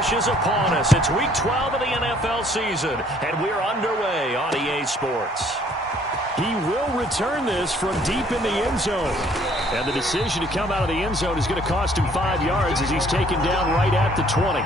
rush is upon us. It's Week 12 of the NFL season, and we're underway on EA Sports. He will return this from deep in the end zone. And the decision to come out of the end zone is going to cost him 5 yards as he's taken down right at the 20.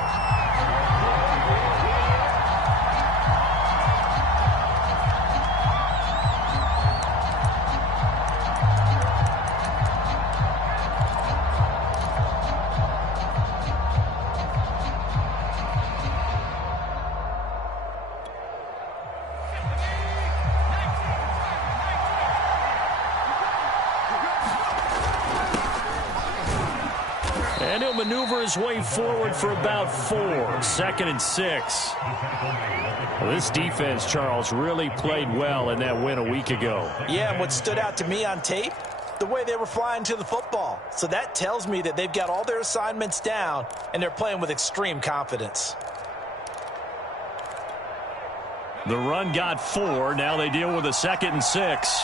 And he'll maneuver his way forward for about 4. 2nd and 6. Well, this defense, Charles, really played well in that win a week ago. Yeah, and what stood out to me on tape, the way they were flying to the football. So that tells me that they've got all their assignments down, and they're playing with extreme confidence. The run got 4. Now they deal with a 2nd and 6.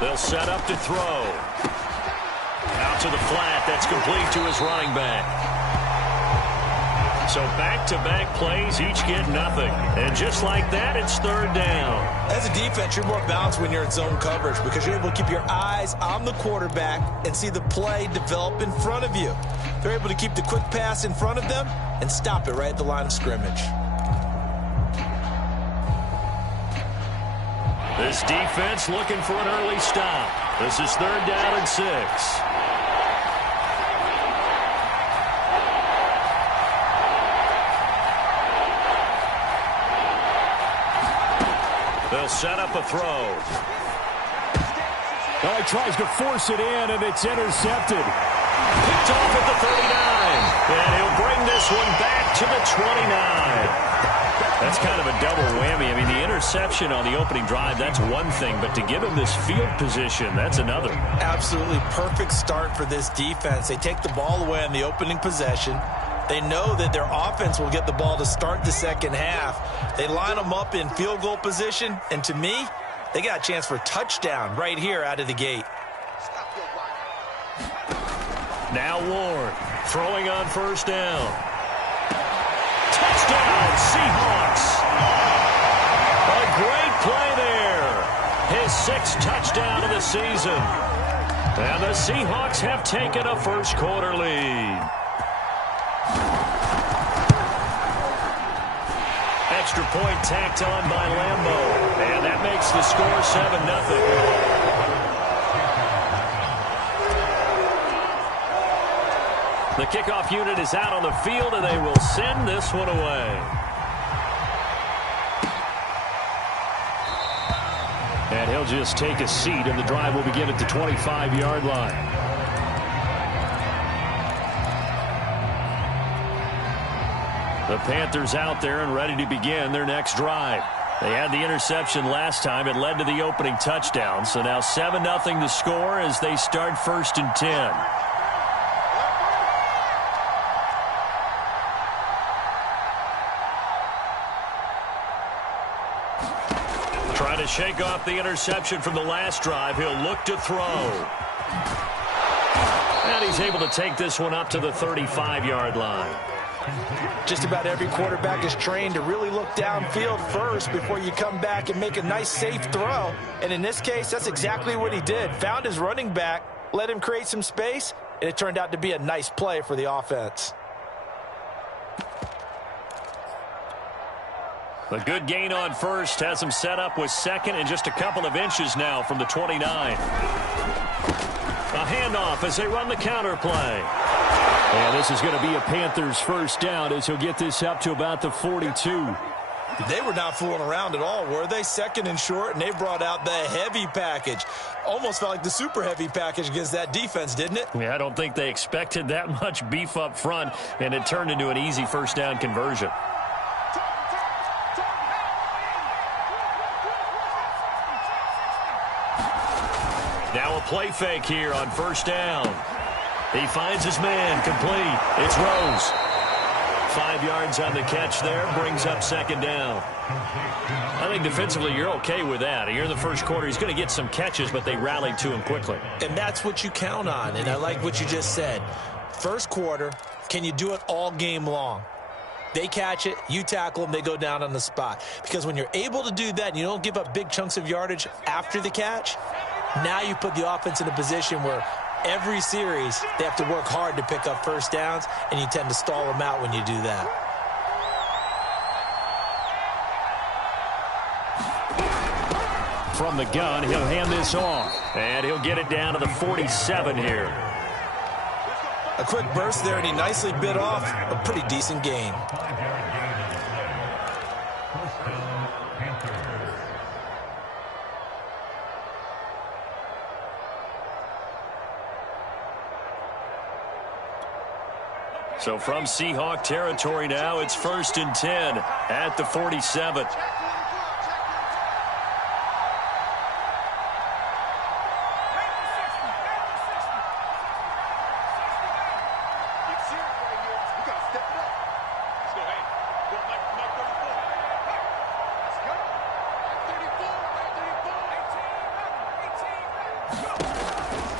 They'll set up to throw. Out to the flat. That's complete to his running back. So back-to-back plays, each get nothing. And just like that, it's 3rd down. As a defense, you're more balanced when you're in zone coverage because you're able to keep your eyes on the quarterback and see the play develop in front of you. They're able to keep the quick pass in front of them and stop it right at the line of scrimmage. This defense looking for an early stop. This is 3rd down and 6. They'll set up a throw. Well, he tries to force it in, and it's intercepted. Picked off at the 39. And he'll bring this one back to the 29. That's kind of a double whammy. I mean, the interception on the opening drive, that's one thing. But to give him this field position, that's another. Absolutely perfect start for this defense. They take the ball away on the opening possession. They know that their offense will get the ball to start the second half. They line them up in field goal position. And to me, they got a chance for a touchdown right here out of the gate. Now Ward throwing on 1st down. Touchdown, Seahawks. A great play there. His 6th touchdown of the season. And the Seahawks have taken a first-quarter lead. Extra point tacked on by Lambo. And that makes the score 7-0. The kickoff unit is out on the field, and they will send this one away. And he'll just take a seat, and the drive will begin at the 25-yard line. The Panthers out there and ready to begin their next drive. They had the interception last time. It led to the opening touchdown. So now 7-0 to score as they start 1st and 10. Trying to shake off the interception from the last drive. He'll look to throw. And he's able to take this one up to the 35-yard line. Just about every quarterback is trained to really look downfield first before you come back and make a nice, safe throw. And in this case, that's exactly what he did. Found his running back, let him create some space, and it turned out to be a nice play for the offense. A good gain on 1st has him set up with 2nd and just a couple of inches now from the 29. A handoff as they run the counter play. And this is going to be a Panthers 1st down as he'll get this up to about the 42. They were not fooling around at all, were they? 2nd and short, and they brought out the heavy package. Almost felt like the super heavy package against that defense, didn't it? Yeah, I don't think they expected that much beef up front, and it turned into an easy 1st down conversion. Now a play fake here on 1st down. He finds his man, complete. It's Rose. 5 yards on the catch there. Brings up second down. I think defensively you're okay with that. Here in the first quarter, he's going to get some catches, but they rallied to him quickly. And that's what you count on, and I like what you just said. First quarter, can you do it all game long? They catch it, you tackle them, they go down on the spot. Because when you're able to do that and you don't give up big chunks of yardage after the catch, now you put the offense in a position where every series they have to work hard to pick up first downs, and you tend to stall them out when you do that. From the gun, he'll hand this off. And he'll get it down to the 47 here. A quick burst there, and he nicely bit off a pretty decent gain. So from Seahawk territory now, it's 1st and 10 at the 47.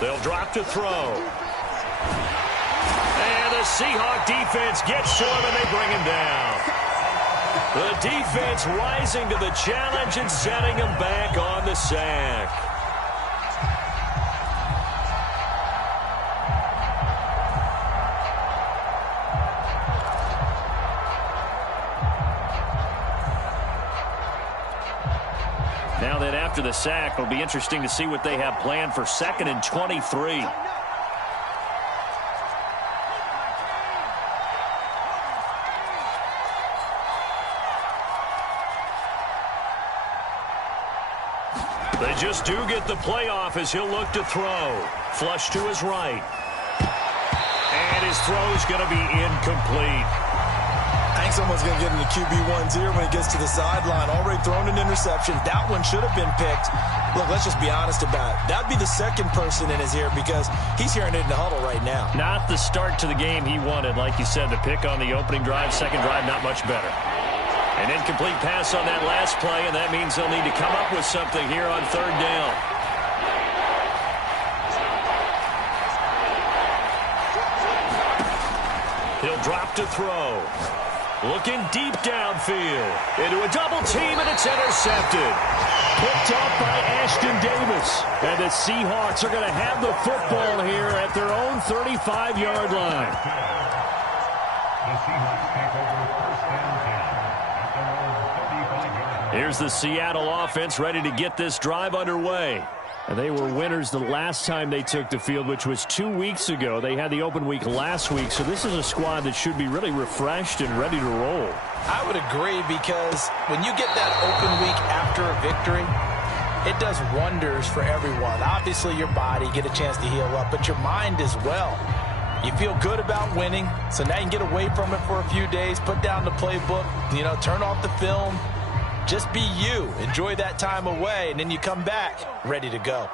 They'll drop to throw. And the Seahawk defense gets to him, and they bring him down. The defense rising to the challenge and setting him back on the sack. Now that after the sack, it'll be interesting to see what they have planned for 2nd and 23. They just do get the playoff as he'll look to throw. Flush to his right. And his throw's going to be incomplete. I think someone's going to get in the QB1's ear when he gets to the sideline. Already thrown an interception. That one should have been picked. Look, let's just be honest about it. That'd be the second person in his ear because he's hearing it in the huddle right now. Not the start to the game he wanted. Like you said, the pick on the opening drive, second drive, not much better. An incomplete pass on that last play, and that means they'll need to come up with something here on 3rd down. He'll drop to throw. Looking deep downfield. Into a double team, and it's intercepted. Picked up by Ashton Davis. And the Seahawks are going to have the football here at their own 35-yard line. The Seahawks take over 1st and 10. Here's the Seattle offense ready to get this drive underway. And they were winners the last time they took the field, which was 2 weeks ago. They had the open week last week, so this is a squad that should be really refreshed and ready to roll. I would agree because when you get that open week after a victory, it does wonders for everyone. Obviously, your body, get a chance to heal up, but your mind as well. You feel good about winning, so now you can get away from it for a few days, put down the playbook, turn off the film. Just be you. Enjoy that time away, and then you come back ready to go.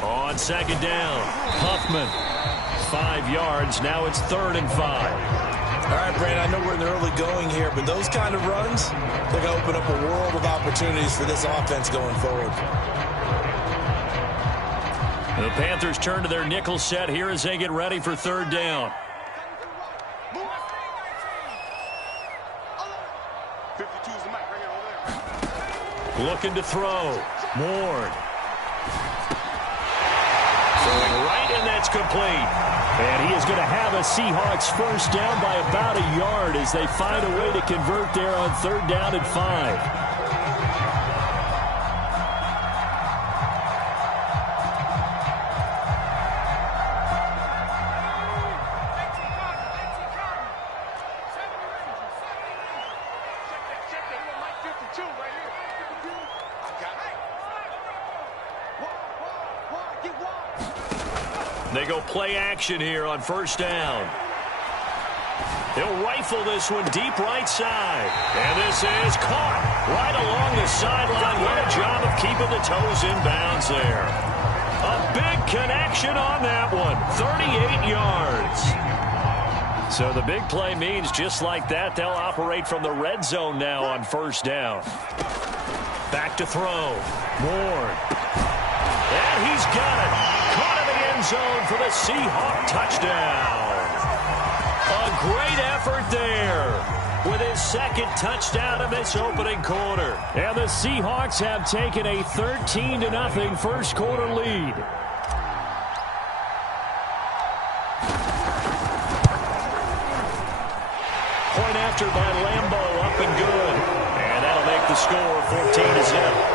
On 2nd down, Huffman. 5 yards. Now it's 3rd and 5. All right, Brandon, I know we're in the early going here, but those kind of runs, they're going to open up a world of opportunities for this offense going forward. The Panthers turn to their nickel set here as they get ready for 3rd down. Looking to throw. Ward. Throwing right, and that's complete. And he is going to have a Seahawks first down by about a yard as they find a way to convert there on 3rd down and 5. They go play action here on 1st down. He'll rifle this one deep right side. And this is caught right along the sideline. What a job of keeping the toes in bounds there. A big connection on that one. 38 yards. So the big play means just like that, they'll operate from the red zone now on first down. Back to throw. Ward. And he's got it. Caught in the end zone for the Seahawk touchdown. A great effort there with his second touchdown of this opening quarter. And the Seahawks have taken a 13-0 first quarter lead. Point after by Lambeau, up and good. And that'll make the score 14-0.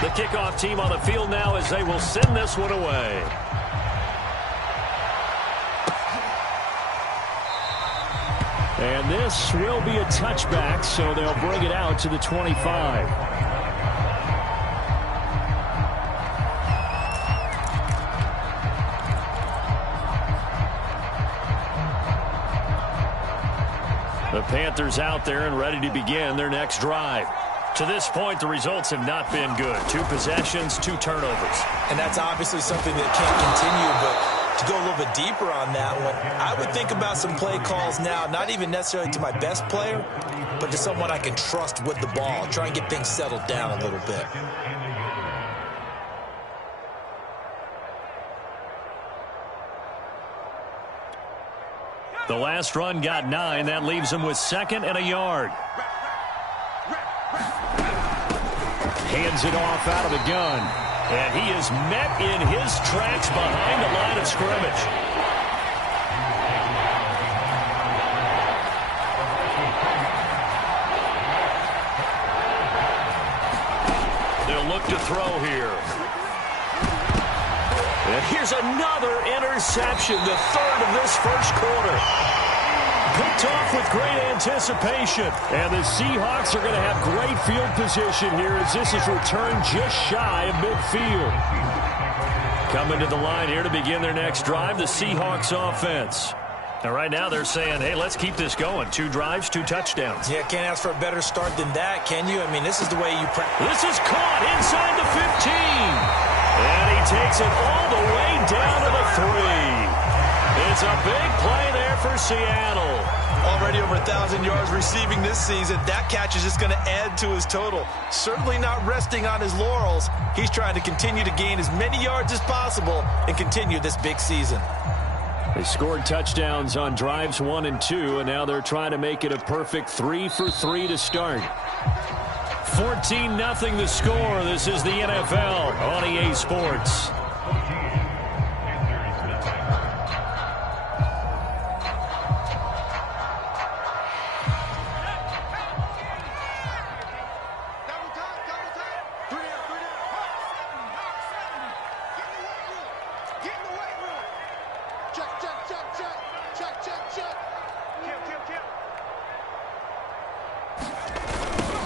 The kickoff team on the field now as they will send this one away. And this will be a touchback, so they'll bring it out to the 25. The Panthers out there and ready to begin their next drive. To this point, the results have not been good. 2 possessions, 2 turnovers. And that's obviously something that can't continue, but to go a little bit deeper on that one, I would think about some play calls now, not even necessarily to my best player, but to someone I can trust with the ball. Try and get things settled down a little bit. The last run got 9. That leaves him with 2nd and a yard. Hands it off out of the gun. And he is met in his tracks behind the line of scrimmage. They'll look to throw here. And here's another interception, the 3rd of this first quarter. Picked off with great anticipation. And the Seahawks are going to have great field position here as this is returned just shy of midfield. Coming to the line here to begin their next drive, the Seahawks offense. Now right now they're saying, hey, let's keep this going. 2 drives, 2 touchdowns. Yeah, can't ask for a better start than that, can you? I mean, this is the way you practice. This is caught inside the 15. And he takes it all the way down to the 3. It's a big play there for Seattle. Already over 1,000 yards receiving this season. That catch is just going to add to his total. Certainly not resting on his laurels. He's trying to continue to gain as many yards as possible and continue this big season. They scored touchdowns on drives 1 and 2, and now they're trying to make it a perfect 3 for 3 to start. 14-0 the score. This is the NFL on EA Sports.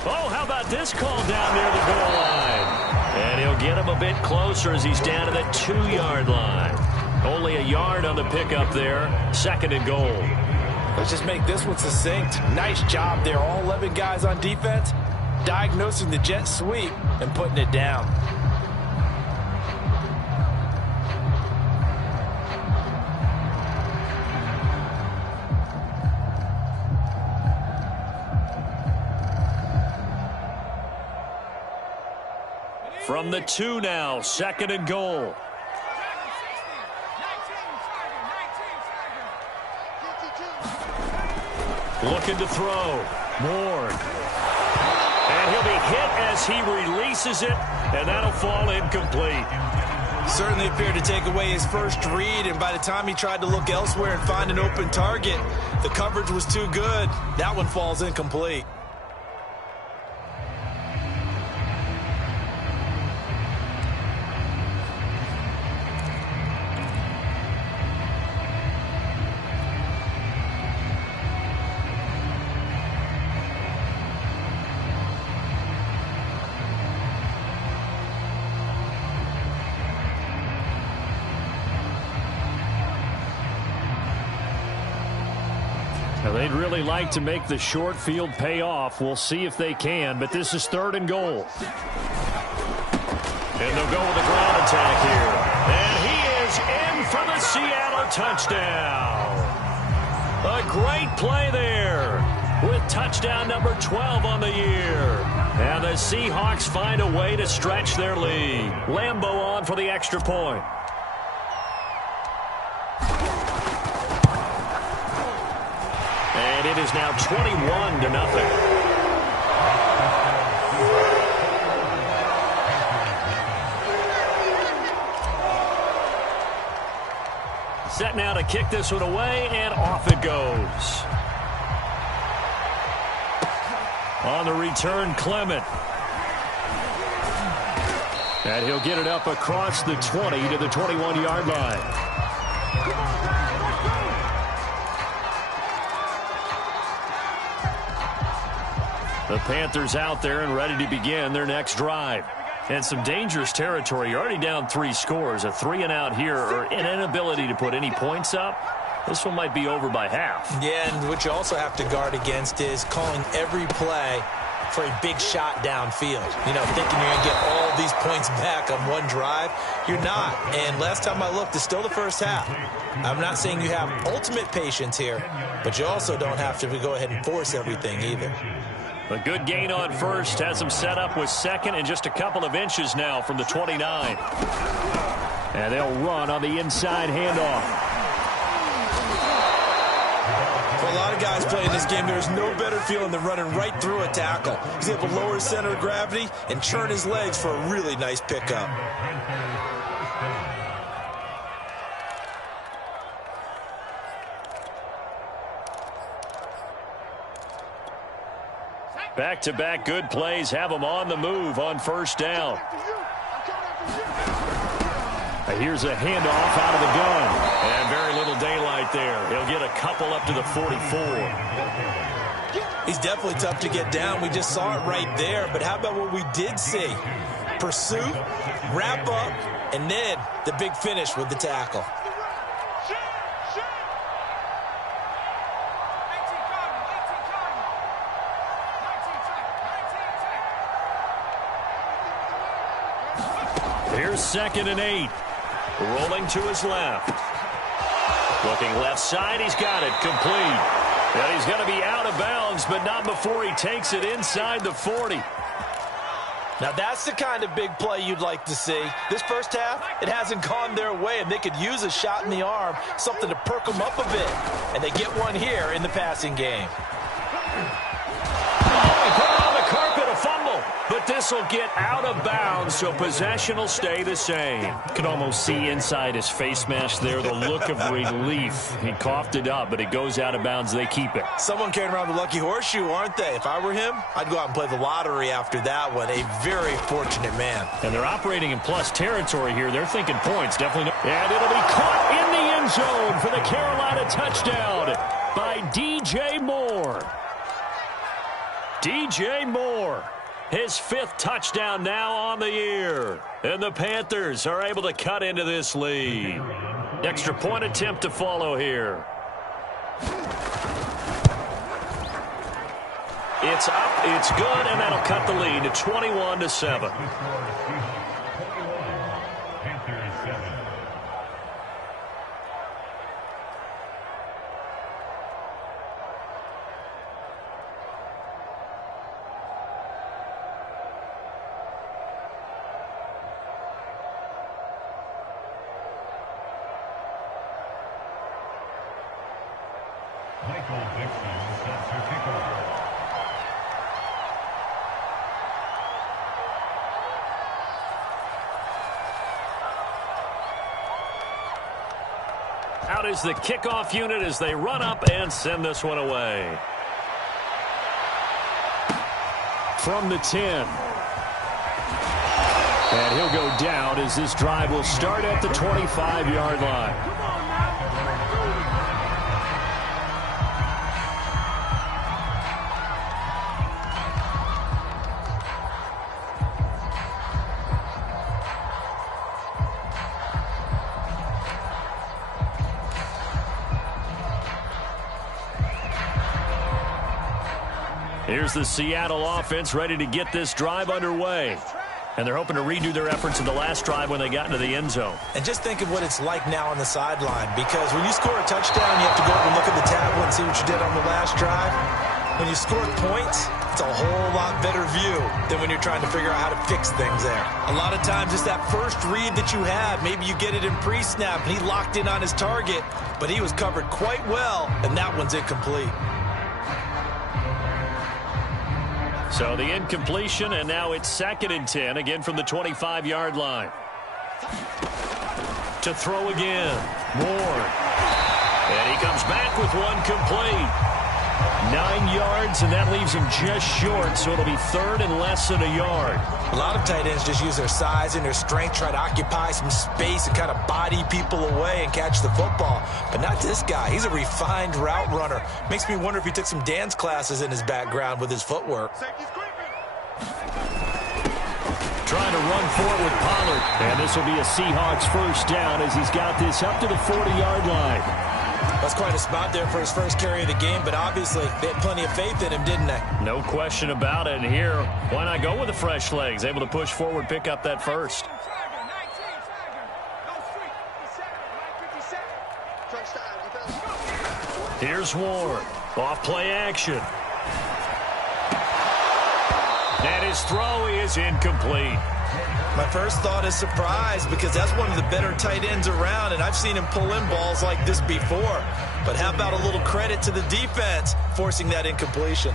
Oh, how about this call down near the goal line? And he'll get him a bit closer as he's down to the 2-yard line. Only a yard on the pickup there. 2nd and goal. Let's just make this one succinct. Nice job there. All 11 guys on defense diagnosing the jet sweep and putting it down. From the 2 now, 2nd and goal. Looking to throw. Ward. And he'll be hit as he releases it, and that'll fall incomplete. Certainly appeared to take away his first read, and by the time he tried to look elsewhere and find an open target, the coverage was too good. That one falls incomplete. They'd really like to make the short field pay off. We'll see if they can, but this is 3rd and goal. And they'll go with a ground attack here. And he is in for the Seattle touchdown. A great play there with touchdown number 12 on the year. And the Seahawks find a way to stretch their lead. Lambeau on for the extra point. And it is now 21-0. Set now to kick this one away, and off it goes. On the return, Clement. And he'll get it up across the 20 to the 21-yard line. The Panthers out there and ready to begin their next drive. And some dangerous territory. You're already down 3 scores. A 3-and-out here, or an inability to put any points up. This one might be over by half. Yeah, and what you also have to guard against is calling every play for a big shot downfield. You know, thinking you're going to get all these points back on one drive. You're not. And last time I looked, it's still the first half. I'm not saying you have ultimate patience here, but you also don't have to go ahead and force everything either. A good gain on first. Has him set up with second and just a couple of inches now from the 29. And they'll run on the inside handoff. For a lot of guys playing this game, there's no better feeling than running right through a tackle. He's able to lower his center of gravity and churn his legs for a really nice pickup. Back-to-back good plays have them on the move on first down. Here's a handoff out of the gun. And very little daylight there. He'll get a couple up to the 44. He's definitely tough to get down. We just saw it right there. But how about what we did see? Pursuit, wrap up, and then the big finish with the tackle. Here's 2nd and 8. Rolling to his left. Looking left side. He's got it. Complete. And he's going to be out of bounds, but not before he takes it inside the 40. Now that's the kind of big play you'd like to see. This first half, it hasn't gone their way, and they could use a shot in the arm, something to perk them up a bit. And they get one here in the passing game. But this will get out of bounds, so possession will stay the same. Can almost see inside his face mask there the look of relief. He coughed it up, but it goes out of bounds. They keep it. Someone carrying around the lucky horseshoe, aren't they? If I were him, I'd go out and play the lottery after that one. A very fortunate man. And they're operating in plus territory here. They're thinking points, definitely. And it'll be caught in the end zone for the Carolina touchdown by DJ Moore. DJ Moore. His 5th touchdown now on the year. And the Panthers are able to cut into this lead. Extra point attempt to follow here. It's up, it's good, and that'll cut the lead to 21-7. Out is the kickoff unit as they run up and send this one away. From the 10. And he'll go down as this drive will start at the 25-yard line. Here's the Seattle offense ready to get this drive underway. And they're hoping to redo their efforts in the last drive when they got into the end zone. And just think of what it's like now on the sideline, because when you score a touchdown, you have to go up and look at the tablet and see what you did on the last drive. When you score points, it's a whole lot better view than when you're trying to figure out how to fix things there. A lot of times it's that first read that you have. Maybe you get it in pre-snap, and he locked in on his target, but he was covered quite well, and that one's incomplete. So the incompletion, and now it's 2nd and 10, again from the 25-yard line. To throw again, Moore. And he comes back with one complete. 9 yards, and that leaves him just short, so it'll be 3rd and less than a yard. A lot of tight ends just use their size and their strength, try to occupy some space and kind of body people away and catch the football. But not this guy. He's a refined route runner. Makes me wonder if he took some dance classes in his background with his footwork. Trying to run for it with Pollard. And this will be a Seahawks first down as he's got this up to the 40-yard line. That's quite a spot there for his first carry of the game, but obviously they had plenty of faith in him, didn't they? No question about it. And here, why not go with the fresh legs? Able to push forward, pick up that first. Here's Ward. Off play action. And his throw is incomplete. My first thought is surprise, because that's one of the better tight ends around, and I've seen him pull in balls like this before. But how about a little credit to the defense forcing that incompletion?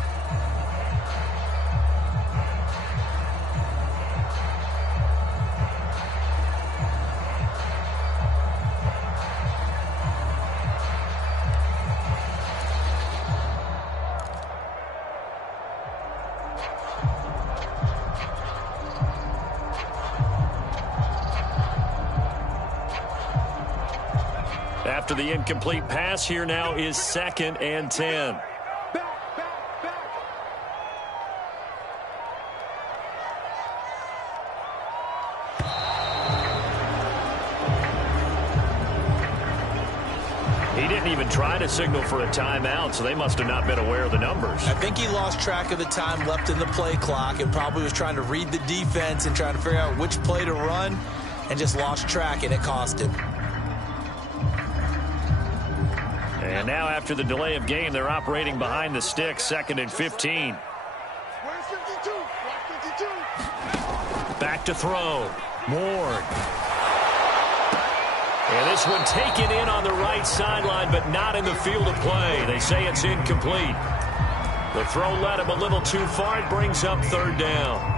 After the incomplete pass, here now is 2nd and 10. He didn't even try to signal for a timeout, so they must have not been aware of the numbers. I think he lost track of the time left in the play clock and probably was trying to read the defense and trying to figure out which play to run, and just lost track, and it cost him. And now after the delay of game, they're operating behind the sticks, 2nd and 15. Back to throw. Ward. And this one taken in on the right sideline, but not in the field of play. They say it's incomplete. The throw led him a little too far. It brings up 3rd down.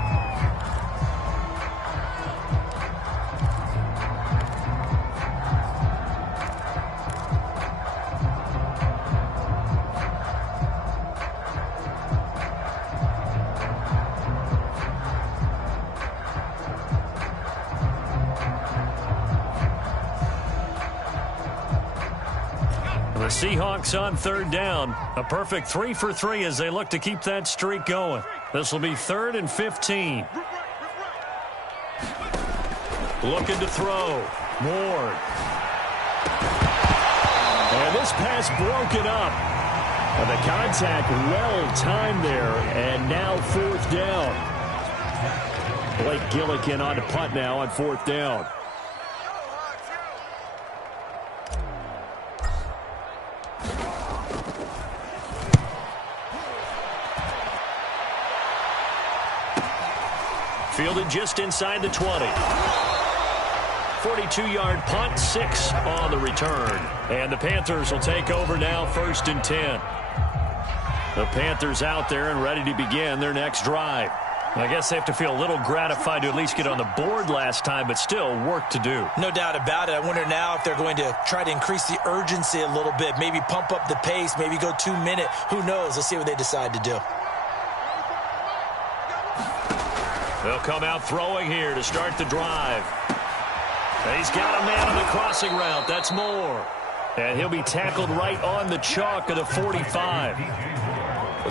The Seahawks on 3rd down. A perfect 3 for 3 as they look to keep that streak going. This will be 3rd and 15. Looking to throw. Ward. And this pass broken up. And the contact well timed there. And now 4th down. Blake Gillikin on to punt now on 4th down. Fielded just inside the 20. 42-yard punt, 6 on the return. And the Panthers will take over now, 1st and 10. The Panthers out there and ready to begin their next drive. I guess they have to feel a little gratified to at least get on the board last time, but still work to do. No doubt about it. I wonder now if they're going to try to increase the urgency a little bit, maybe pump up the pace, maybe go 2-minute. Who knows? Let's see what they decide to do. They'll come out throwing here to start the drive. And he's got a man on the crossing route. That's Moore. And he'll be tackled right on the chalk of the 45.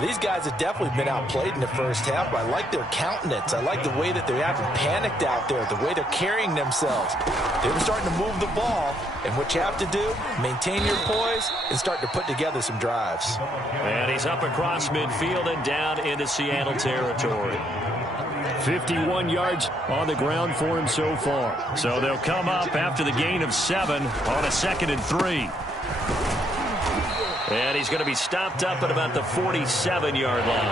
The Well, these guys have definitely been outplayed in the first half, but I like their countenance. I like the way that they haven't panicked out there, the way they're carrying themselves. They were starting to move the ball, and what you have to do, maintain your poise and start to put together some drives. And he's up across midfield and down into Seattle territory. 51 yards on the ground for him so far. So they'll come up after the gain of 7 on a 2nd and 3. And he's going to be stopped up at about the 47-yard line.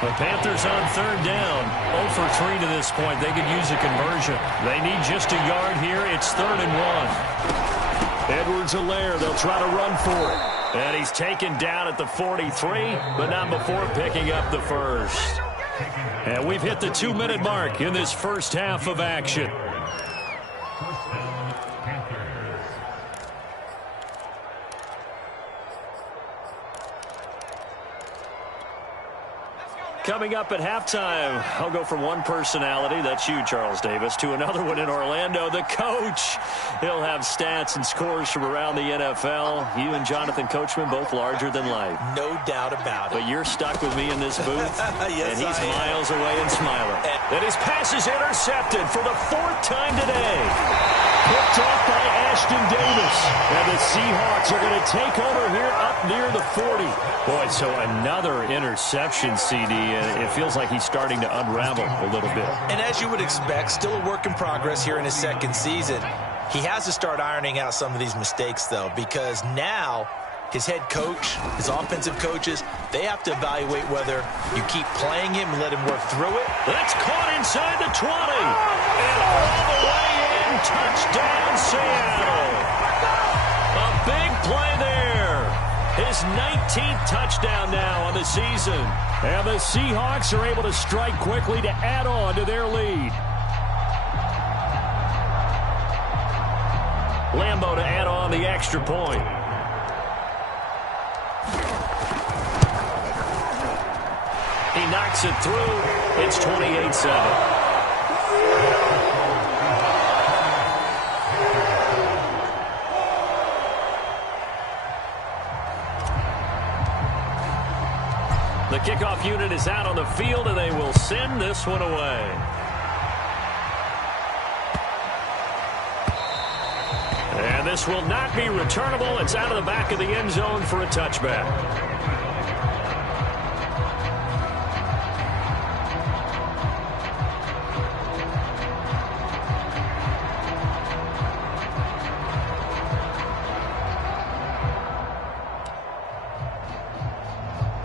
The Panthers on 3rd down. 0 for 3 to this point. They could use a conversion. They need just a yard here. It's 3rd and 1. Edwards-Helaire, they'll try to run for it. And he's taken down at the 43, but not before picking up the first. And we've hit the 2-minute mark in this first half of action. Coming up at halftime, I'll go from one personality, that's you, Charles Davis, to another one in Orlando, the coach. He'll have stats and scores from around the NFL. You and Jonathan Coachman, both larger than life. No doubt about it. But you're stuck with me in this booth, yes, and he's miles away and smiling. And his pass is intercepted for the 4th time today. Picked off by Ashton Davis. And the Seahawks are going to take over here up near the 40. Boy, so another interception, CD. It feels like he's starting to unravel a little bit. And as you would expect, still a work in progress here in his 2nd season. He has to start ironing out some of these mistakes, though, because now his head coach, his offensive coaches, they have to evaluate whether you keep playing him and let him work through it. That's caught inside the 20. And all the way in. Touchdown, Seattle. A big play there. His 19th touchdown now on the season. And the Seahawks are able to strike quickly to add on to their lead. Lambo to add on the extra point. He knocks it through. It's 28-7. The kickoff unit is out on the field, and they will send this one away. And this will not be returnable. It's out of the back of the end zone for a touchback.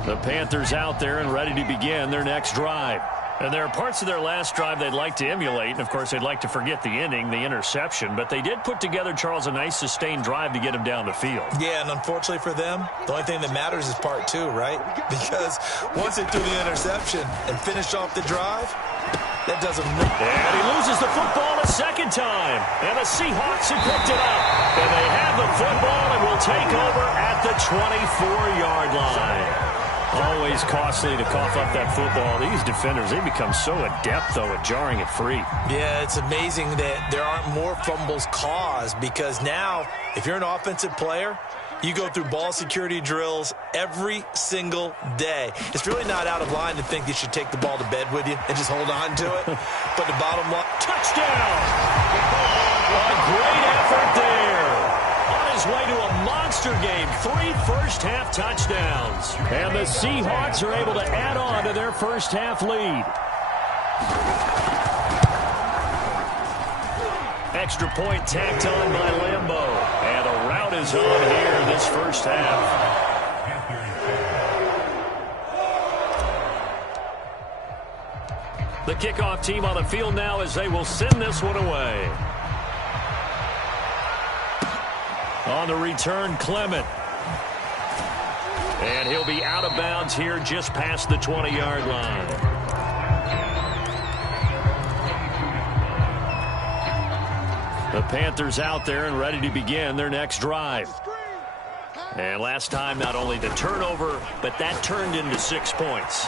The Panthers out there and ready to begin their next drive. And there are parts of their last drive they'd like to emulate. And, of course, they'd like to forget the inning, the interception. But they did put together, Charles, a nice sustained drive to get him down the field. Yeah, and unfortunately for them, the only thing that matters is part 2, right? Because once they threw the interception and finished off the drive, that doesn't matter. And he loses the football a 2nd time. And the Seahawks have picked it up. And they have the football and will take over at the 24-yard line. Always costly to cough up that football. These defenders, they become so adept, though, at jarring it free. Yeah, it's amazing that there aren't more fumbles caused, because now, if you're an offensive player, you go through ball security drills every single day. It's really not out of line to think you should take the ball to bed with you and just hold on to it. But the bottom line, touchdown! A great effort there. On his way to a monster game, 3 first-half touchdowns. And the Seahawks are able to add on to their first-half lead. Extra point tacked on by Lambo. And a rout is on here this first half. The kickoff team on the field now as they will send this one away. On the return, Clement. And he'll be out of bounds here just past the 20-yard line. The Panthers out there and ready to begin their next drive. And last time, not only the turnover, but that turned into 6 points.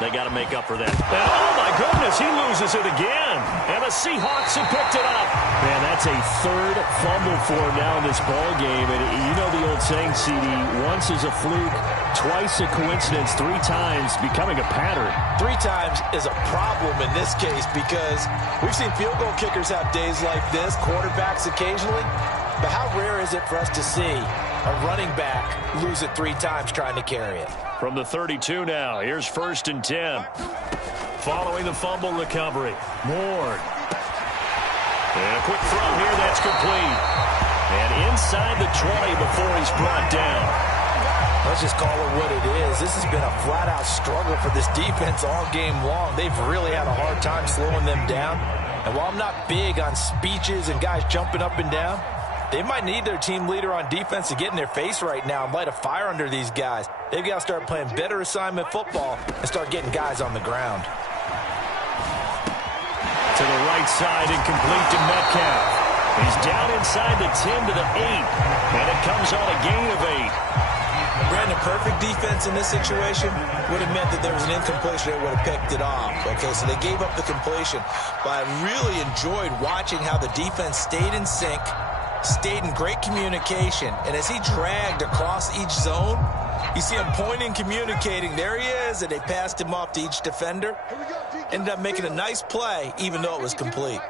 They got to make up for that. And, oh, my goodness, he loses it again. And the Seahawks have picked it up. Man, that's a third fumble for him now in this ball game. And you know the old saying, CD, once is a fluke, twice a coincidence, 3 times becoming a pattern. 3 times is a problem in this case because we've seen field goal kickers have days like this, quarterbacks occasionally. But how rare is it for us to see a running back lose it 3 times trying to carry it? From the 32 now, here's 1st and 10. Following the fumble recovery, Ward. And a quick throw here, that's complete. And inside the 20 before he's brought down. Let's just call it what it is. This has been a flat-out struggle for this defense all game long. They've really had a hard time slowing them down. And while I'm not big on speeches and guys jumping up and down, they might need their team leader on defense to get in their face right now and light a fire under these guys. They've got to start playing better assignment football and start getting guys on the ground. To the right side, incomplete to Metcalf. He's down inside the 10 to the 8, and it comes on a gain of 8. Brandon, perfect defense in this situation would have meant that there was an incompletion. They would have picked it off. Okay, so they gave up the completion. But I really enjoyed watching how the defense stayed in sync, stayed in great communication, and as he dragged across each zone, you see him pointing, communicating. There he is, and they passed him off to each defender. Ended up making a nice play, even though it was complete.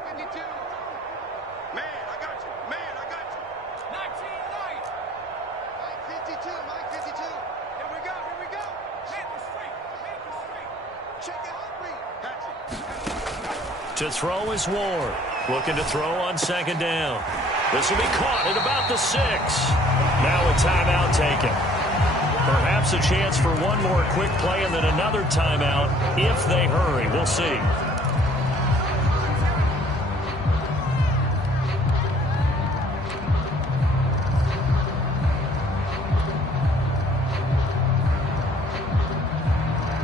To throw is Ward. Looking to throw on 2nd down. This will be caught at about the 6. Now a timeout taken. Perhaps a chance for one more quick play and then another timeout if they hurry. We'll see.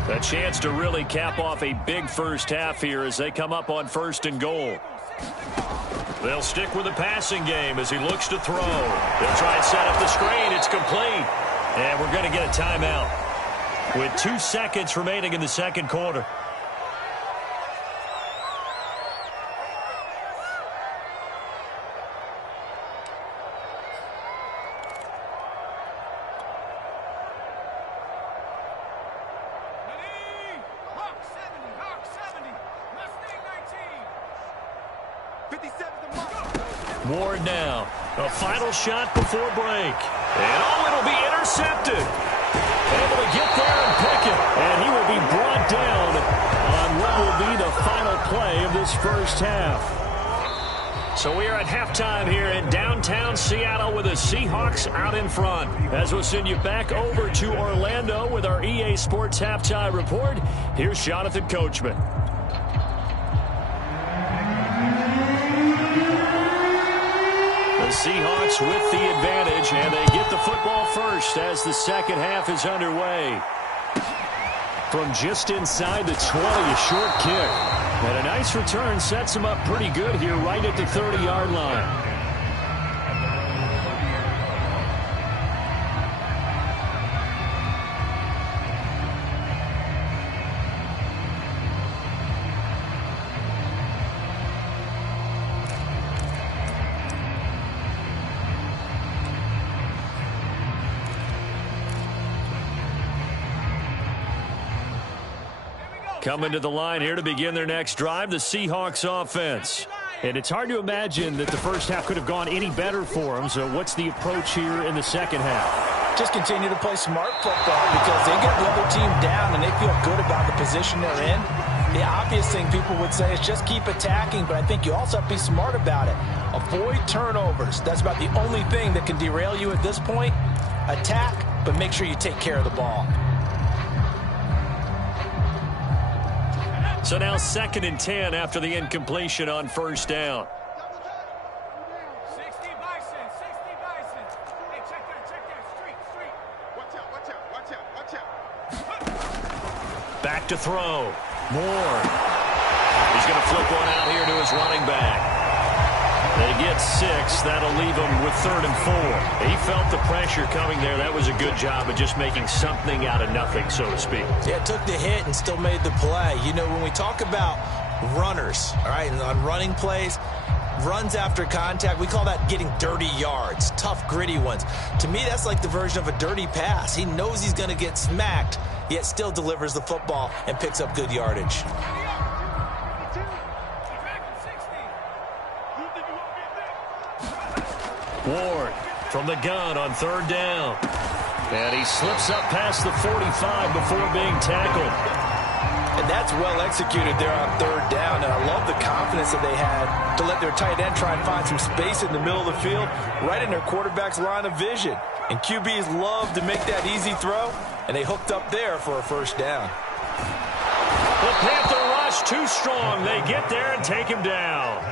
A chance to really cap off a big first half here as they come up on 1st and goal. They'll stick with the passing game as he looks to throw. They'll try and set up the screen. It's complete. And we're going to get a timeout with 2 seconds remaining in the 2nd quarter. Ward now. A final shot before break. And oh, it'll be intercepted. Able to get there and pick it. And he will be brought down on what will be the final play of this first half. So we are at halftime here in downtown Seattle with the Seahawks out in front. As we'll send you back over to Orlando with our EA Sports Halftime Report, here's Jonathan Coachman. The Seahawks with the advantage, and they get the football first as the second half is underway. From just inside the 20, a short kick. And a nice return sets him up pretty good here right at the 30-yard line. Coming to the line here to begin their next drive, the Seahawks offense. And it's hard to imagine that the first half could have gone any better for them. So what's the approach here in the second half? Just continue to play smart football because they get the other team down and they feel good about the position they're in. The obvious thing people would say is just keep attacking, but I think you also have to be smart about it. Avoid turnovers. That's about the only thing that can derail you at this point. Attack, but make sure you take care of the ball. So now 2nd and 10 after the incompletion on 1st down. 60 Bison. Hey, check that. Street. Watch out. Back to throw. Moore. He's going to flip one out here to his running back. They get 6. That'll leave them with 3rd and 4. He felt the pressure coming there. That was a good job of just making something out of nothing, so to speak. Yeah, took the hit and still made the play. You know, when we talk about runners, all right, and on running plays, runs after contact, we call that getting dirty yards, tough, gritty ones. To me, that's like the version of a dirty pass. He knows he's going to get smacked, yet still delivers the football and picks up good yardage. Ward from the gun on 3rd down. And he slips up past the 45 before being tackled. And that's well executed there on 3rd down. And I love the confidence that they had to let their tight end try and find some space in the middle of the field, right in their quarterback's line of vision. And QBs love to make that easy throw, and they hooked up there for a 1st down. The Panther rush too strong. They get there and take him down.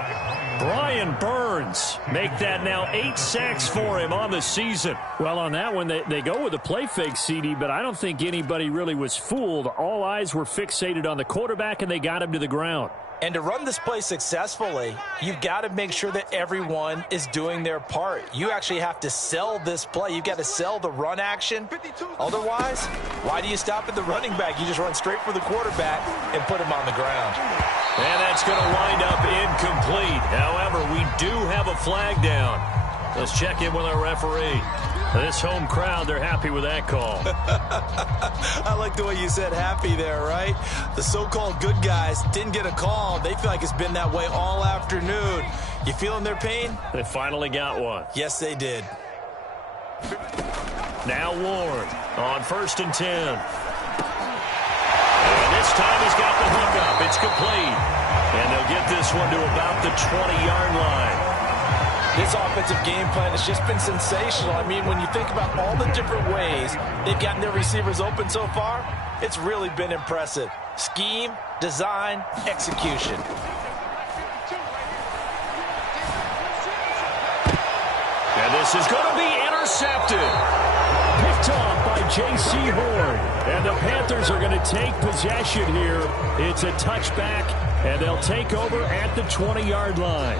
Brian Burns make that now 8 sacks for him on the season. Well, on that one, they go with a play fake, CD, but I don't think anybody really was fooled. All eyes were fixated on the quarterback, and they got him to the ground. And to run this play successfully, you've got to make sure that everyone is doing their part. You actually have to sell this play. You've got to sell the run action. Otherwise, why do you stop at the running back? You just run straight for the quarterback and put him on the ground. And that's going to wind up incomplete. However, we do have a flag down. Let's check in with our referee. This home crowd, they're happy with that call. I like the way you said happy there, right? The so-called good guys didn't get a call. They feel like it's been that way all afternoon. You feeling their pain? They finally got one. Yes, they did. Now Ward on 1st and 10. And this time he's got the hookup. It's complete. And they'll get this one to about the 20-yard line. This offensive game plan has just been sensational. I mean, when you think about all the different ways they've gotten their receivers open so far, it's really been impressive. Scheme, design, execution. And this is going to be intercepted. Picked off by J.C. Horn. And the Panthers are going to take possession here. It's a touchback, and they'll take over at the 20-yard line.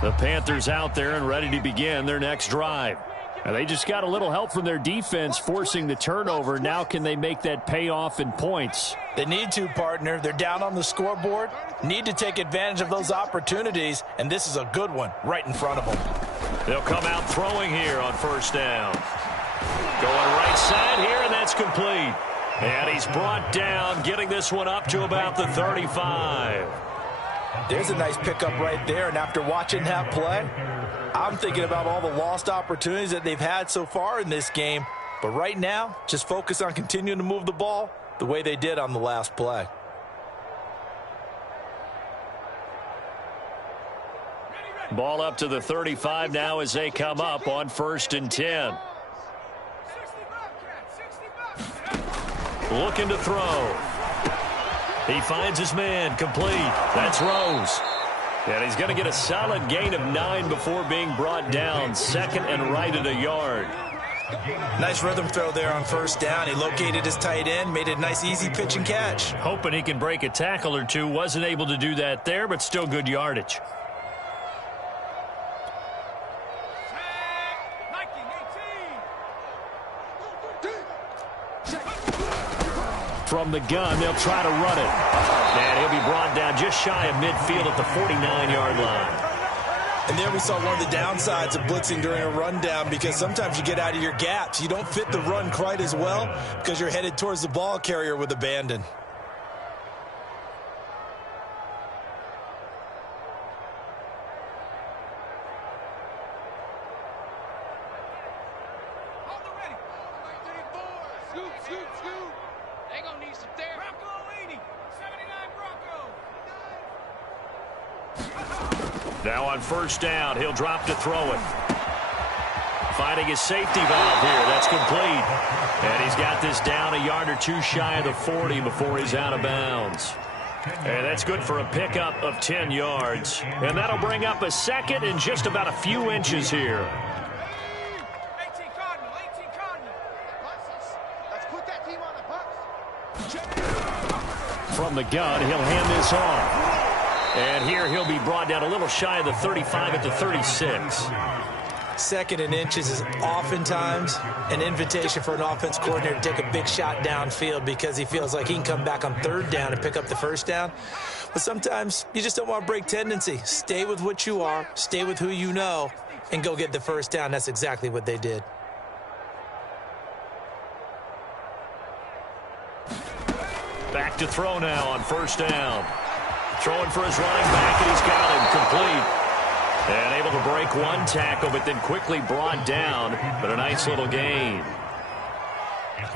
The Panthers out there and ready to begin their next drive. And they just got a little help from their defense forcing the turnover. Now can they make that pay off in points? They need to, partner. They're down on the scoreboard. Need to take advantage of those opportunities, and this is a good one right in front of them. They'll come out throwing here on 1st down. Going right side here, and that's complete. And he's brought down, getting this one up to about the 35. There's a nice pickup right there, and after watching that play, I'm thinking about all the lost opportunities that they've had so far in this game. But right now, just focus on continuing to move the ball the way they did on the last play. Ball up to the 35 now as they come up on 1st and 10. Looking to throw. He finds his man, complete. That's Rose. And he's going to get a solid gain of 9 before being brought down. 2nd and right at a yard. Nice rhythm throw there on 1st down. He located his tight end, made a nice easy pitch and catch. Hoping he can break a tackle or two. Wasn't able to do that there, but still good yardage. From the gun, they'll try to run it. And he'll be brought down just shy of midfield at the 49-yard line. And there we saw one of the downsides of blitzing during a rundown, because sometimes you get out of your gaps. You don't fit the run quite as well because you're headed towards the ball carrier with abandon. Now on 1st down, he'll drop to throw it. Finding his safety valve here. That's complete. And he's got this down a yard or two shy of the 40 before he's out of bounds. And that's good for a pickup of 10 yards. And that'll bring up a 2nd and just about a few inches here. 18 Cardinal, 18 Cardinal. Let's put that team on the bus. From the gun, he'll hand this off. And here he'll be brought down a little shy of the 35 at the 36. Second and inches is oftentimes an invitation for an offense coordinator to take a big shot downfield because he feels like he can come back on third down and pick up the first down. But sometimes you just don't want to break tendency. Stay with what you are, stay with who you know, and go get the first down. That's exactly what they did. Back to throw now on first down. Throwing for his running back, and he's got him complete. And able to break one tackle, but then quickly brought down. But a nice little gain.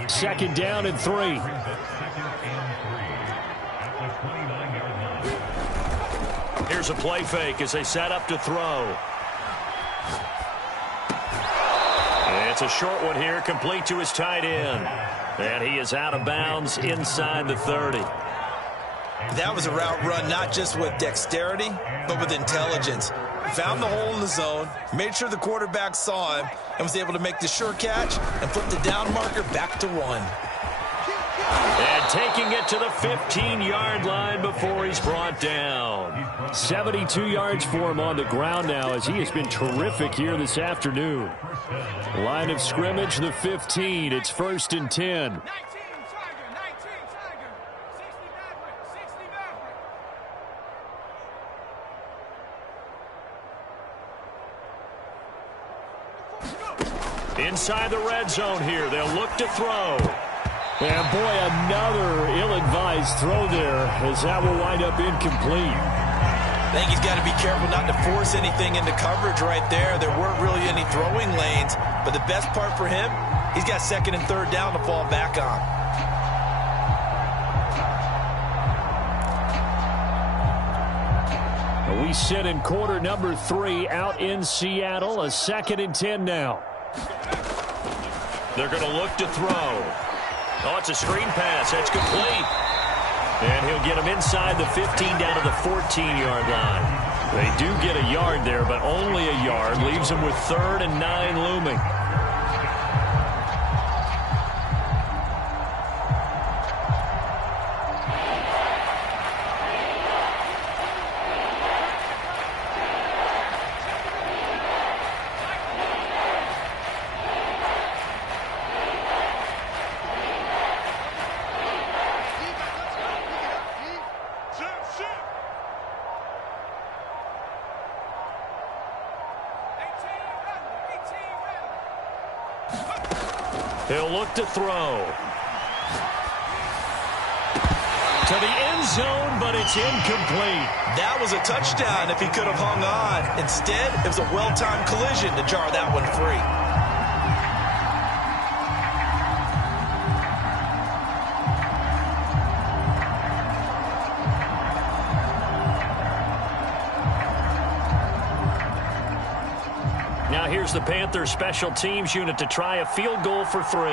2nd down and 3. Here's a play fake as they set up to throw. And it's a short one here, complete to his tight end. And he is out of bounds inside the 30. That was a route run not just with dexterity, but with intelligence. Found the hole in the zone, made sure the quarterback saw him, and was able to make the sure catch and flip the down marker back to 1. And taking it to the 15-yard line before he's brought down. 72 yards for him on the ground now as he has been terrific here this afternoon. Line of scrimmage, the 15. It's 1st and 10. 19 Tiger, 60 Maverick, 60 Maverick. Inside the red zone here, they'll look to throw. And boy, another ill-advised throw there as that will wind up incomplete. I think he's got to be careful not to force anything into coverage right there. There weren't really any throwing lanes, but the best part for him, he's got 2nd and 3rd down to fall back on. We sit in quarter number 3 out in Seattle. A 2nd and 10 now. They're going to look to throw. Oh, it's a screen pass. That's complete. And he'll get him inside the 15 down to the 14-yard line. They do get a yard there, but only a yard. Leaves him with 3rd and 9 looming. He'll look to throw. To the end zone, but it's incomplete. That was a touchdown if he could have hung on. Instead, it was a well-timed collision to jar that one free. Now here's the Panthers special teams unit to try a field goal for 3.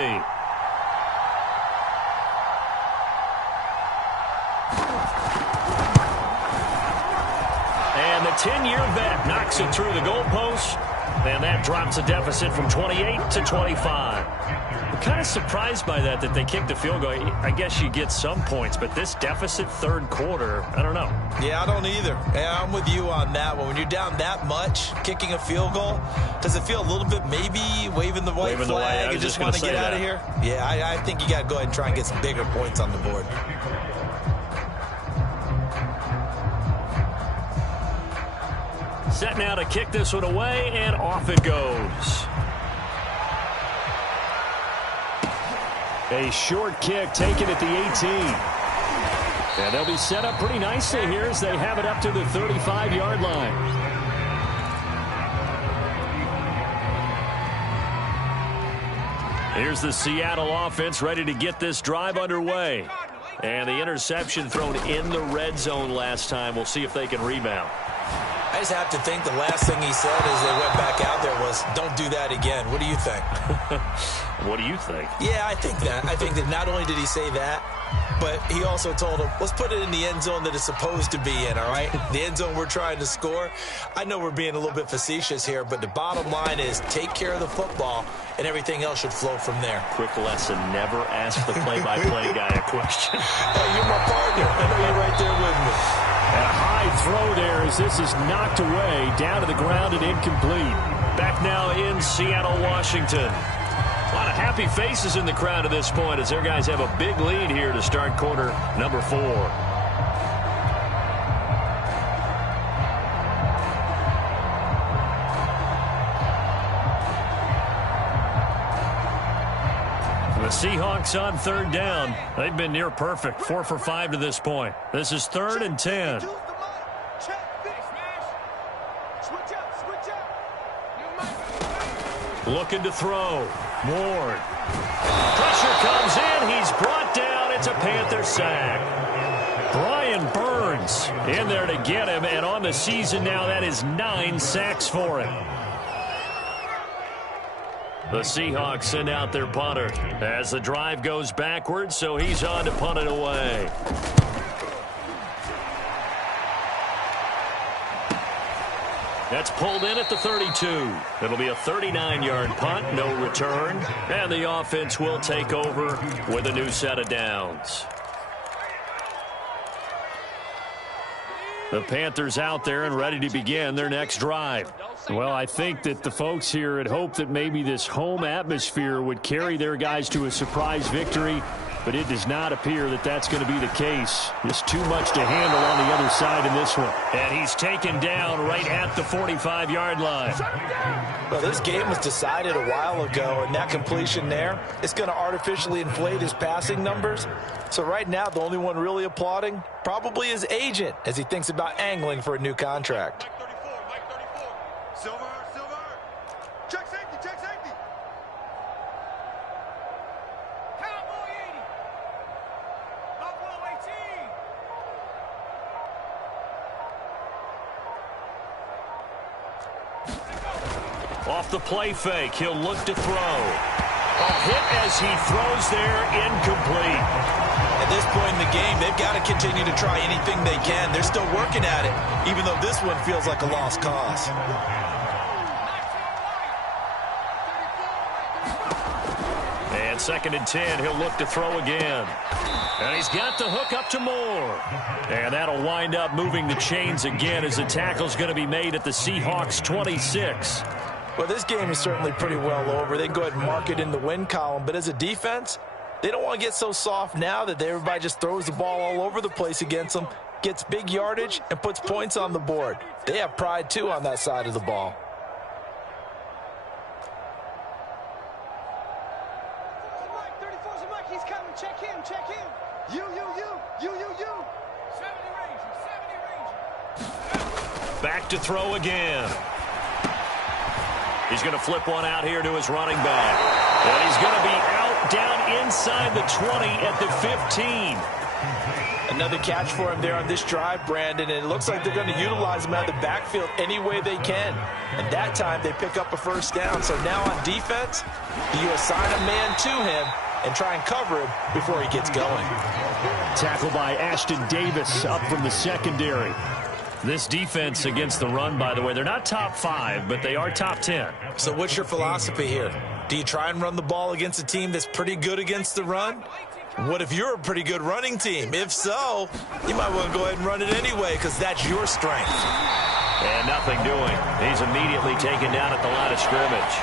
And the 10-year vet knocks it through the goalpost, and that drops the deficit from 28 to 25. I'm kind of surprised by that they kicked a field goal. I guess you get some points, but this deficit 3rd quarter, I don't know. Yeah, I don't either. Yeah, I'm with you on that one. When you're down that much, kicking a field goal, does it feel a little bit maybe waving the white flag and just want to get out of here? Yeah, I think you got to go ahead and try and get some bigger points on the board. Set now to kick this one away, and off it goes. A short kick taken at the 18. And they'll be set up pretty nicely here as they have it up to the 35-yard line. Here's the Seattle offense ready to get this drive underway. And the interception thrown in the red zone last time. We'll see if they can rebound. I just have to think the last thing he said as they went back out there was, don't do that again. What do you think? What do you think? Yeah, I think that. I think that not only did he say that, but he also told him, let's put it in the end zone that it's supposed to be in, all right? The end zone we're trying to score. I know we're being a little bit facetious here, but the bottom line is take care of the football, and everything else should flow from there. Quick lesson, never ask the play-by-play guy a question. Hey, you're my partner. I know you're right there with me. And a high throw there as this is knocked away, down to the ground and incomplete. Back now in Seattle, Washington. A lot of happy faces in the crowd at this point as their guys have a big lead here to start quarter number 4. The Seahawks on third down. They've been near perfect, 4 for 5 to this point. This is 3rd and 10. Looking to throw. Ward. Pressure comes in. He's brought down. It's a Panther sack. Brian Burns in there to get him, and on the season now, that is 9 sacks for him. The Seahawks send out their punter as the drive goes backwards, so he's on to punt it away. That's pulled in at the 32. It'll be a 39-yard punt, no return, and the offense will take over with a new set of downs. The Panthers out there and ready to begin their next drive. Well, I think that the folks here had hoped that maybe this home atmosphere would carry their guys to a surprise victory, but it does not appear that that's going to be the case. Just too much to handle on the other side in this one. And he's taken down right at the 45-yard line. Well, this game was decided a while ago, and that completion there, it's going to artificially inflate his passing numbers. So right now, the only one really applauding probably his agent as he thinks about angling for a new contract. Mike 34. Silver. Check safety. Cowboy 80. Buffalo 18. Off the play fake, he'll look to throw. A hit as he throws there, incomplete. At this point in the game, they've got to continue to try anything they can. They're still working at it, even though this one feels like a lost cause. And 2nd and 10, he'll look to throw again. And he's got the hook up to Moore. And that'll wind up moving the chains again as the tackle's going to be made at the Seahawks 26. Well, this game is certainly pretty well over. They can go ahead and mark it in the win column. But as a defense, they don't want to get so soft now that everybody just throws the ball all over the place against them, gets big yardage, and puts points on the board. They have pride, too, on that side of the ball. He's coming. Check him. You. 70 Ranger. Back to throw again. He's going to flip one out here to his running back. And he's going to be out down inside the 20 at the 15. Another catch for him there on this drive, Brandon, and it looks like they're going to utilize him out of the backfield any way they can. And that time they pick up a first down. So now on defense, do you assign a man to him and try and cover him before he gets going? Tackle by Ashton Davis up from the secondary. This defense against the run, by the way, they're not top 5, but they are top 10. So what's your philosophy here? Do you try and run the ball against a team that's pretty good against the run? What if you're a pretty good running team? If so, you might want to go ahead and run it anyway because that's your strength. And nothing doing. He's immediately taken down at the line of scrimmage.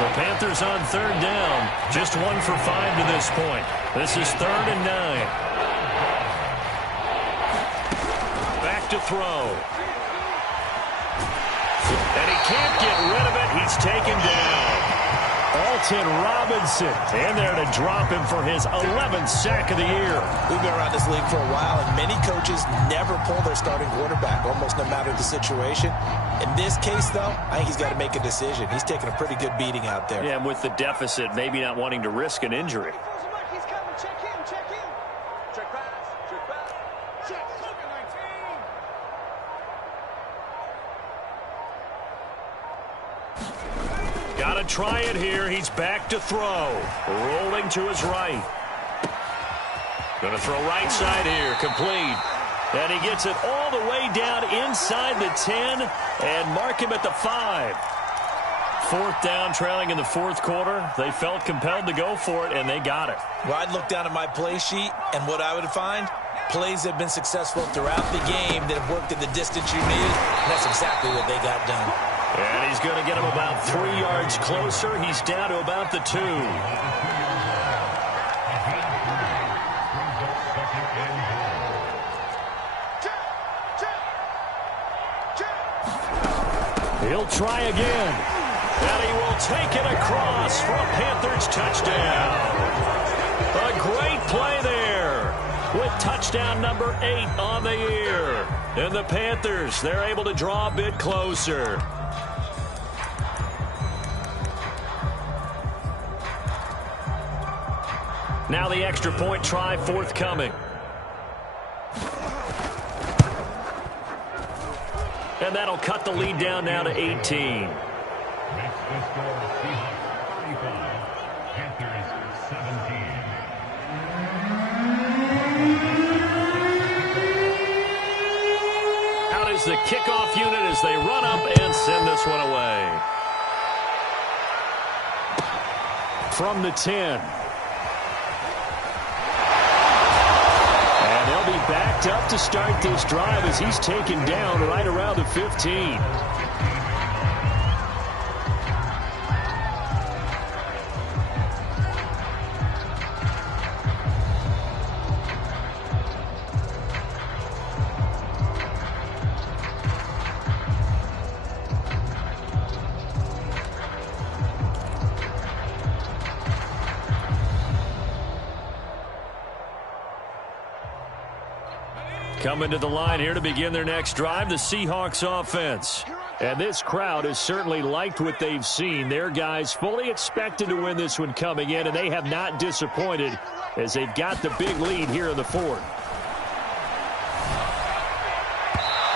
The Panthers on third down. Just 1 for 5 to this point. This is 3rd and 9. Back to throw. And he can't get rid of it. He's taken down. Alton Robinson in there to drop him for his 11th sack of the year. We've been around this league for a while, and many coaches never pull their starting quarterback, almost no matter the situation. In this case, though, I think he's got to make a decision. He's taking a pretty good beating out there. Yeah, and with the deficit, maybe not wanting to risk an injury. He's coming. Check him. Check pass. Check. 19. Got to try it here. He's back to throw. Rolling to his right. Going to throw right side here. Complete. And he gets it all the way down inside the 10 and mark him at the 5. 4th down, trailing in the 4th quarter. They felt compelled to go for it, and they got it. Well, I'd look down at my play sheet, and what I would find, Plays have been successful throughout the game that have worked at the distance you needed, and that's exactly what they got done. And he's going to get him about 3 yards closer. He's down to about the 2. He'll try again. And he will take it across for a Panthers touchdown. A great play there with touchdown number 8 on the year. And the Panthers, they're able to draw a bit closer. Now the extra point try forthcoming. And that'll cut the lead down now to 18. Makes the score Seahawks 35, Panthers 17. Out is the kickoff unit as they run up and send this one away. From the 10. And they'll be backed up to start this drive as he's taken down right around the 15. Coming to the line here to begin their next drive, the Seahawks offense. And this crowd has certainly liked what they've seen. Their guys fully expected to win this one coming in, and they have not disappointed as they've got the big lead here in the 4th.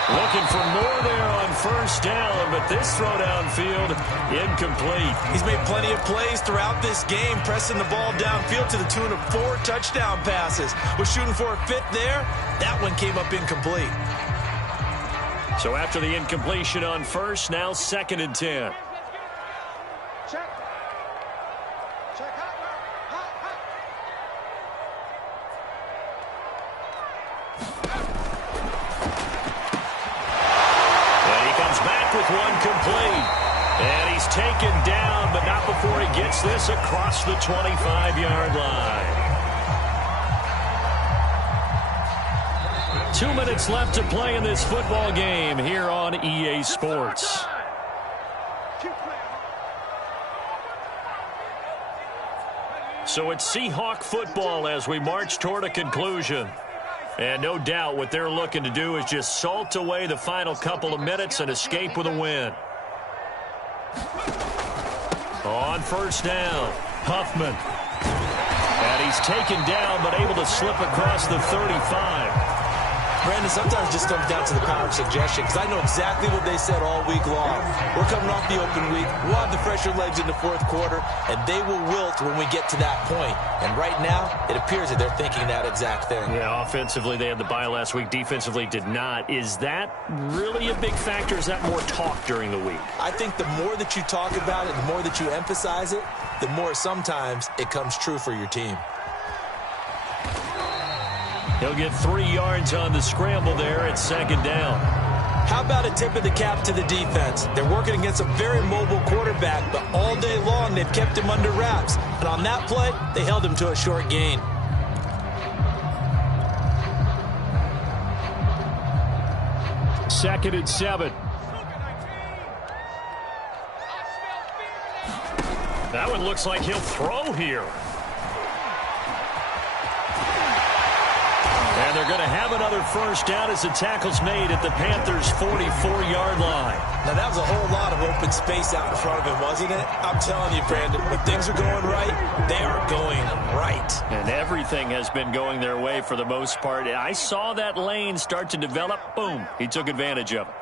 Looking for more there on first down, but this throw downfield incomplete. He's made plenty of plays throughout this game, pressing the ball downfield to the tune of 4 touchdown passes. Was shooting for a 5th there. That one came up incomplete. So after the incompletion on first, now 2nd and 10. Check. Check. Hot. With one complete. And he's taken down, but not before he gets this across the 25-yard line. 2 minutes left to play in this football game here on EA Sports. So it's Seahawk football as we march toward a conclusion. And no doubt what they're looking to do is just salt away the final couple of minutes and escape with a win. On first down, Huffman. And he's taken down but able to slip across the 35. Brandon, sometimes it just comes down to the power of suggestion, because I know exactly what they said all week long. We're coming off the open week. We'll have the fresher legs in the 4th quarter, and they will wilt when we get to that point. And right now, it appears that they're thinking that exact thing. Yeah, offensively, they had the bye last week. Defensively, did not. Is that really a big factor? Is that more talk during the week? I think the more that you talk about it, the more that you emphasize it, the more sometimes it comes true for your team. He'll get 3 yards on the scramble there at 2nd down. How about a tip of the cap to the defense? They're working against a very mobile quarterback, but all day long they've kept him under wraps. And on that play, they held him to a short gain. Second and 7. That one looks like he'll throw here. And they're going to have another first down as the tackle's made at the Panthers' 44-yard line. Now, that was a whole lot of open space out in front of him, wasn't it? I'm telling you, Brandon, when things are going right, they are going right. And everything has been going their way for the most part. I saw that lane start to develop. Boom. He took advantage of it.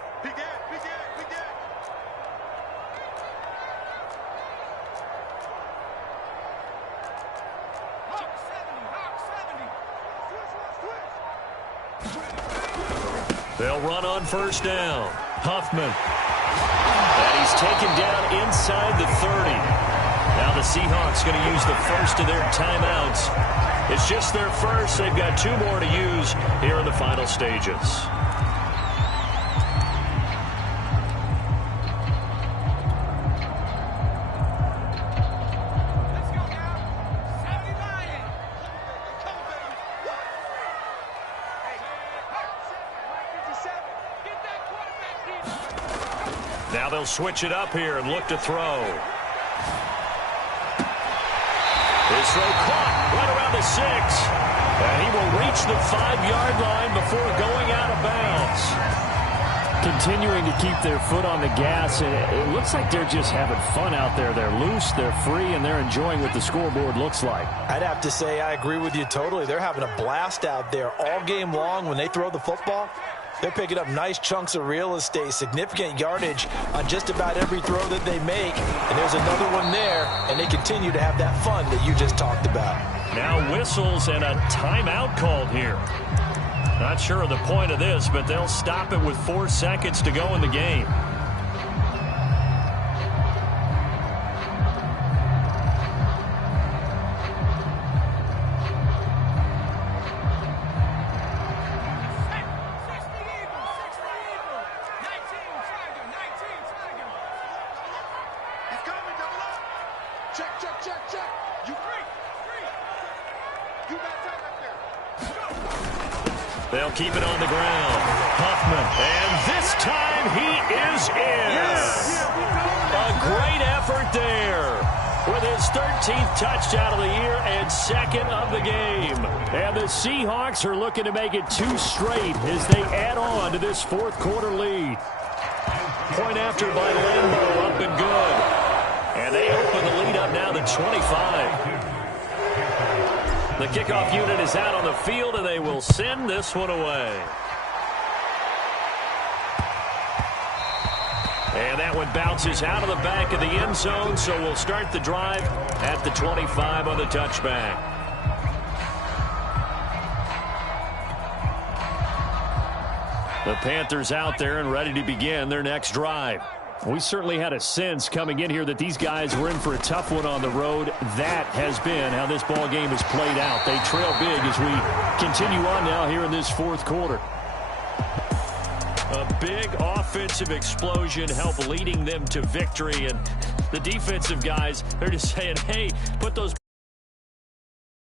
They'll run on first down. Huffman. And he's taken down inside the 30. Now the Seahawks going to use the first of their timeouts. It's just their first. They've got 2 more to use here in the final stages. Now they'll switch it up here and look to throw. His throw caught right around the 6. And he will reach the 5-yard line before going out of bounds. Continuing to keep their foot on the gas, and it looks like they're just having fun out there. They're loose, they're free, and they're enjoying what the scoreboard looks like. I'd have to say I agree with you totally. They're having a blast out there all game long when they throw the football. They're picking up nice chunks of real estate, significant yardage on just about every throw that they make. And there's another one there, and they continue to have that fun that you just talked about. Now whistles and a timeout called here. Not sure of the point of this, but they'll stop it with 4 seconds to go in the game. They'll keep it on the ground. Huffman. And this time he is in. Yes. A great effort there with his 13th touchdown of the year and 2nd of the game. And the Seahawks are looking to make it 2 straight as they add on to this 4th quarter lead. Point after by Lambo, up and good. And they open the lead up now to 25. The kickoff unit is out on the field, and they will send this one away. And that one bounces out of the back of the end zone, so we'll start the drive at the 25 on the touchback. The Panthers out there and ready to begin their next drive. We certainly had a sense coming in here that these guys were in for a tough one on the road. That has been how this ball game has played out. They trail big as we continue on now here in this 4th quarter. A big offensive explosion helped leading them to victory. And the defensive guys, they're just saying, hey, put those